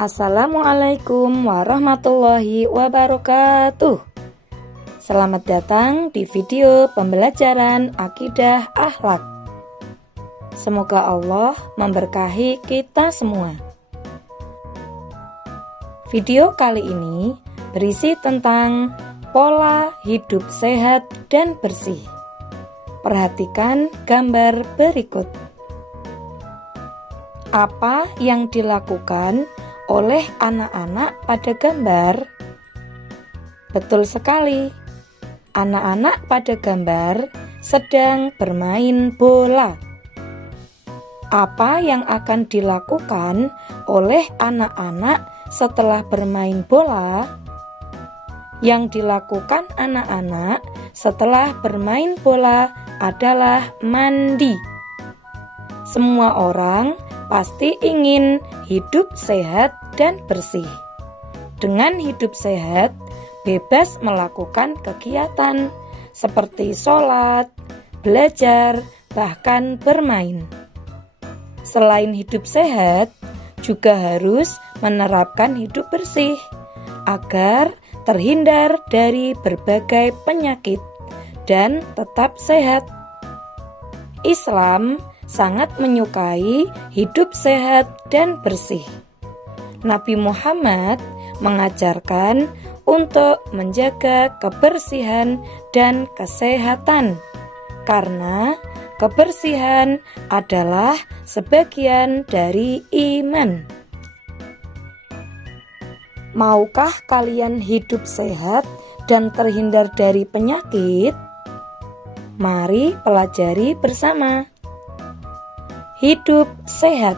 Assalamualaikum warahmatullahi wabarakatuh. Selamat datang di video pembelajaran akidah akhlak. Semoga Allah memberkahi kita semua. Video kali ini berisi tentang pola hidup sehat dan bersih. Perhatikan gambar berikut. Apa yang dilakukan oleh anak-anak pada gambar? Betul sekali, anak-anak pada gambar sedang bermain bola. Apa yang akan dilakukan oleh anak-anak setelah bermain bola? Yang dilakukan anak-anak setelah bermain bola adalah mandi. Semua orang pasti ingin hidup sehat dan bersih. Dengan hidup sehat, bebas melakukan kegiatan seperti sholat, belajar, bahkan bermain. Selain hidup sehat, juga harus menerapkan hidup bersih agar terhindar dari berbagai penyakit dan tetap sehat. Islam sangat menyukai hidup sehat dan bersih. Nabi Muhammad mengajarkan untuk menjaga kebersihan dan kesehatan, karena kebersihan adalah sebagian dari iman. Maukah kalian hidup sehat dan terhindar dari penyakit? Mari pelajari bersama. Hidup sehat.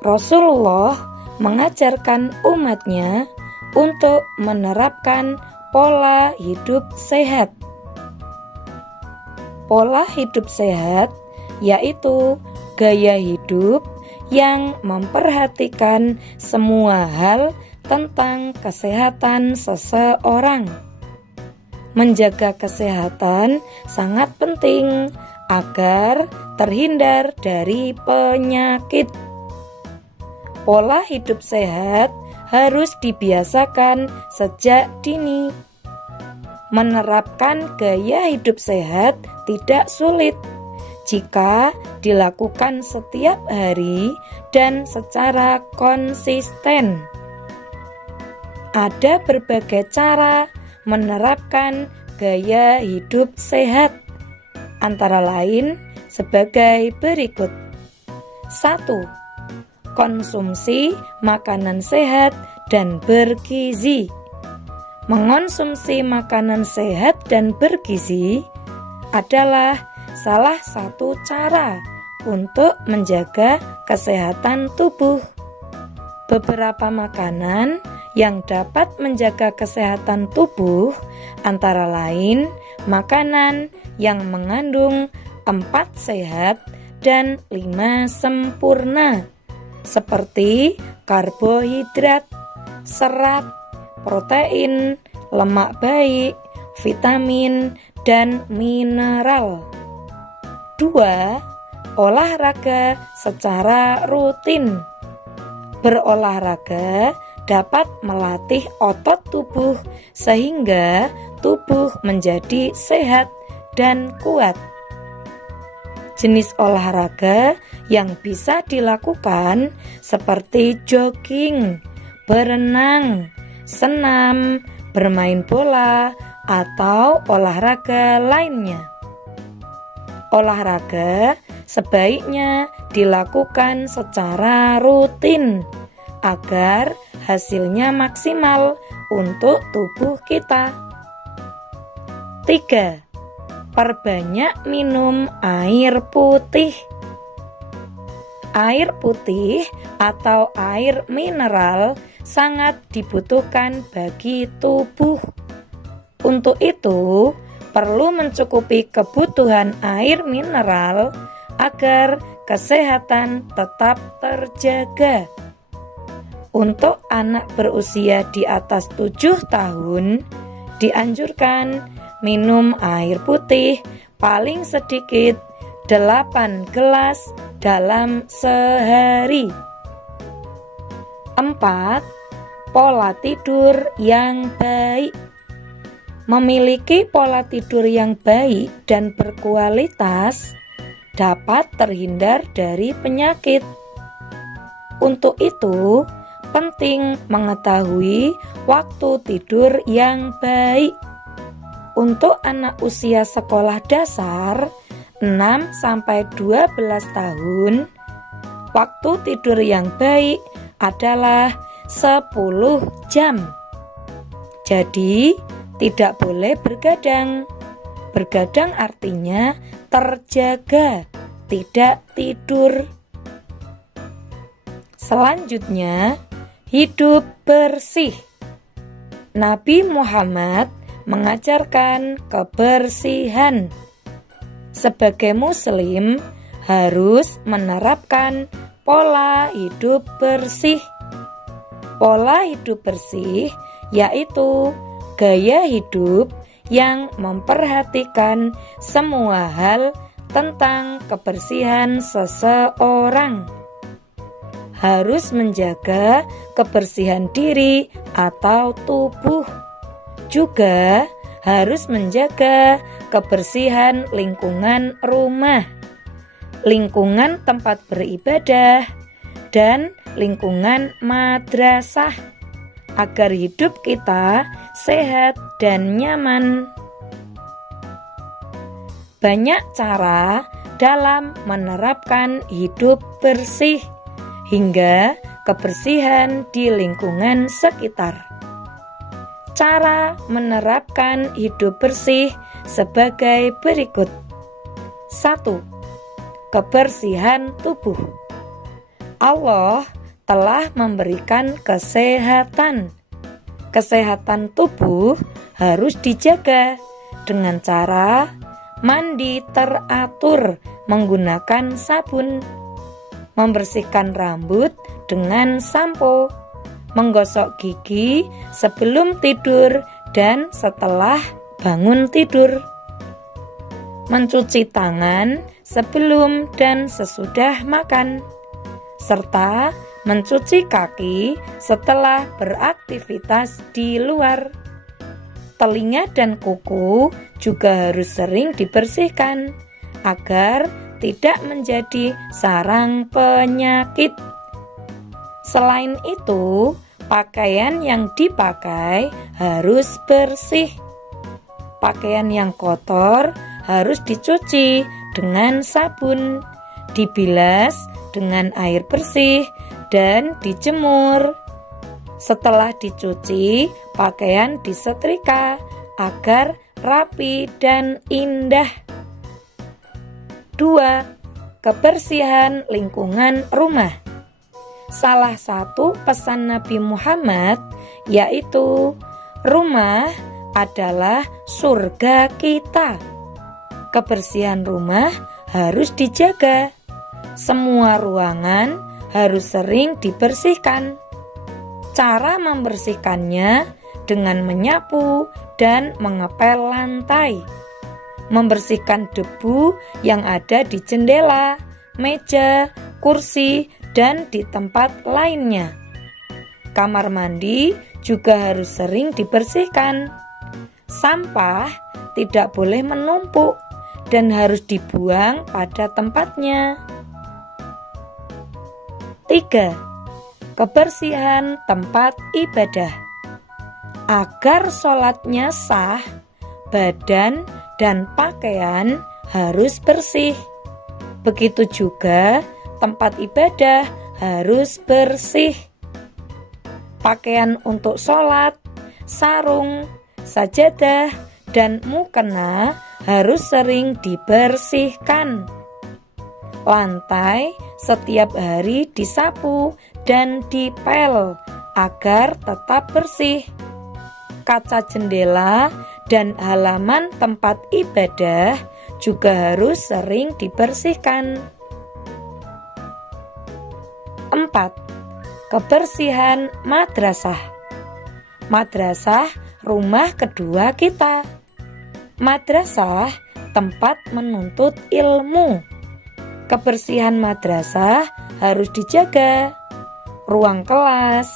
Rasulullah mengajarkan umatnya untuk menerapkan pola hidup sehat. Pola hidup sehat yaitu gaya hidup yang memperhatikan semua hal tentang kesehatan seseorang. Menjaga kesehatan sangat penting agar terhindar dari penyakit. Pola hidup sehat harus dibiasakan sejak dini. Menerapkan gaya hidup sehat tidak sulit jika dilakukan setiap hari dan secara konsisten. Ada berbagai cara menerapkan gaya hidup sehat, antara lain sebagai berikut. 1. Konsumsi makanan sehat dan bergizi. Mengonsumsi makanan sehat dan bergizi adalah salah satu cara untuk menjaga kesehatan tubuh. Beberapa makanan yang dapat menjaga kesehatan tubuh antara lain makanan yang mengandung 4 sehat dan 5 sempurna, seperti karbohidrat, serat, protein, lemak baik, vitamin, dan mineral. 2. Olahraga secara rutin. Berolahraga dapat melatih otot tubuh sehingga tubuh menjadi sehat dan kuat. Jenis olahraga yang bisa dilakukan seperti jogging, berenang, senam, bermain bola, atau olahraga lainnya. Olahraga sebaiknya dilakukan secara rutin agar hasilnya maksimal untuk tubuh kita. 3. Perbanyak minum air putih. Air putih atau air mineral sangat dibutuhkan bagi tubuh. Untuk itu, perlu mencukupi kebutuhan air mineral agar kesehatan tetap terjaga. Untuk anak berusia di atas 7 tahun, dianjurkan minum air putih paling sedikit 8 gelas dalam sehari. 4. Pola tidur yang baik. Memiliki pola tidur yang baik dan berkualitas dapat terhindar dari penyakit. Untuk itu, penting mengetahui waktu tidur yang baik. Untuk anak usia sekolah dasar 6-12 tahun, waktu tidur yang baik adalah 10 jam. Jadi, tidak boleh bergadang. Bergadang artinya terjaga, tidak tidur. Selanjutnya, hidup bersih. Nabi Muhammad mengajarkan kebersihan. Sebagai muslim, harus menerapkan pola hidup bersih. Pola hidup bersih yaitu gaya hidup yang memperhatikan semua hal tentang kebersihan seseorang. Harus menjaga kebersihan diri atau tubuh. Juga harus menjaga kebersihan lingkungan rumah, lingkungan tempat beribadah, dan lingkungan madrasah, agar hidup kita sehat dan nyaman. Banyak cara dalam menerapkan hidup bersih hingga kebersihan di lingkungan sekitar. Cara menerapkan hidup bersih sebagai berikut. 1. Kebersihan tubuh. Allah telah memberikan kesehatan. Kesehatan tubuh harus dijaga dengan cara mandi teratur menggunakan sabun, membersihkan rambut dengan sampo, menggosok gigi sebelum tidur dan setelah bangun tidur, mencuci tangan sebelum dan sesudah makan, serta mencuci kaki setelah beraktivitas di luar. Telinga dan kuku juga harus sering dibersihkan agar tidak menjadi sarang penyakit. Selain itu, pakaian yang dipakai harus bersih. Pakaian yang kotor harus dicuci dengan sabun, dibilas dengan air bersih, dan dijemur. Setelah dicuci, pakaian disetrika agar rapi dan indah. 2. Kebersihan lingkungan rumah. Salah satu pesan Nabi Muhammad yaitu rumah adalah surga kita. Kebersihan rumah harus dijaga. Semua ruangan harus sering dibersihkan. Cara membersihkannya dengan menyapu dan mengepel lantai, membersihkan debu yang ada di jendela, meja, kursi, dan di tempat lainnya. Kamar mandi juga harus sering dibersihkan. Sampah tidak boleh menumpuk dan harus dibuang pada tempatnya. 3. Kebersihan tempat ibadah. Agar sholatnya sah, badan dan pakaian harus bersih. Begitu juga tempat ibadah harus bersih. Pakaian untuk sholat, sarung, sajadah, dan mukena harus sering dibersihkan. Lantai setiap hari disapu dan dipel agar tetap bersih. Kaca jendela dan halaman tempat ibadah juga harus sering dibersihkan. 4. Kebersihan madrasah. Madrasah rumah kedua kita. Madrasah tempat menuntut ilmu. Kebersihan madrasah harus dijaga. ruang kelas,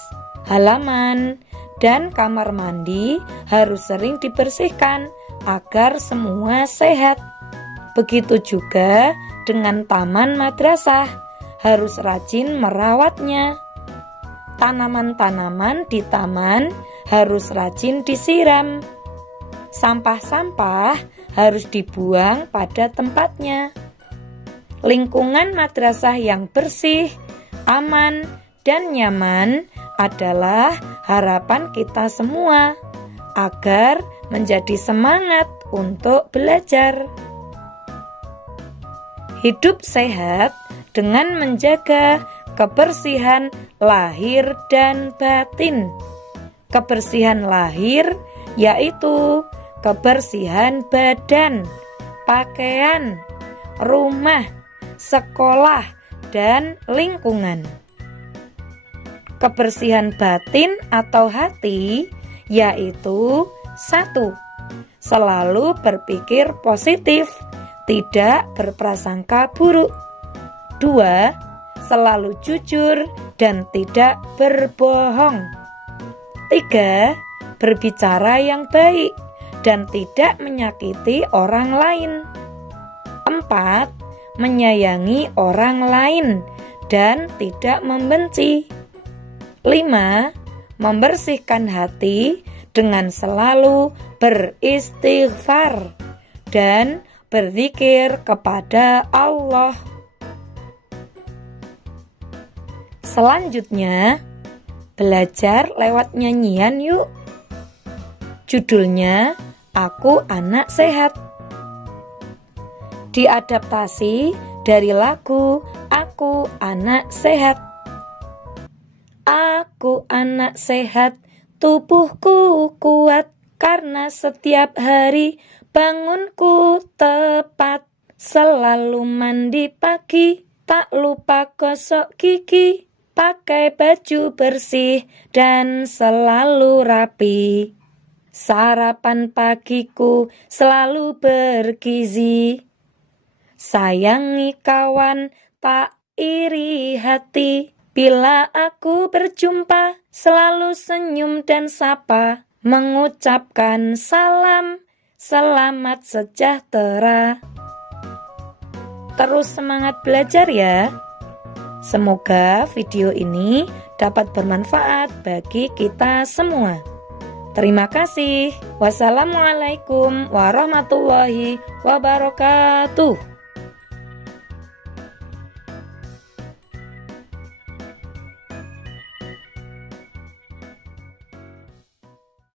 halaman, dan kamar mandi harus sering dibersihkan agar semua sehat. Begitu juga dengan taman madrasah, harus rajin merawatnya. Tanaman-tanaman di taman harus rajin disiram. Sampah-sampah harus dibuang pada tempatnya. Lingkungan madrasah yang bersih, aman, dan nyaman adalah harapan kita semua agar menjadi semangat untuk belajar. Hidup sehat dengan menjaga kebersihan lahir dan batin. Kebersihan lahir yaitu kebersihan badan, pakaian, rumah, sekolah, dan lingkungan. Kebersihan batin atau hati yaitu 1. Selalu berpikir positif, tidak berprasangka buruk. 2. Selalu jujur dan tidak berbohong. 3. Berbicara yang baik dan tidak menyakiti orang lain. 4. Menyayangi orang lain dan tidak membenci. 5. Membersihkan hati dengan selalu beristighfar dan berzikir kepada Allah. Selanjutnya, belajar lewat nyanyian yuk. Judulnya, Aku Anak Sehat. Diadaptasi dari lagu Aku Anak Sehat. Aku anak sehat, tubuhku kuat, karena setiap hari bangunku tepat. Selalu mandi pagi, tak lupa gosok gigi, pakai baju bersih dan selalu rapi. Sarapan pagiku selalu bergizi. Sayangi kawan, tak iri hati. Bila aku berjumpa, selalu senyum dan sapa, mengucapkan salam, selamat sejahtera. Terus semangat belajar ya. Semoga video ini dapat bermanfaat bagi kita semua. Terima kasih. Wassalamualaikum warahmatullahi wabarakatuh.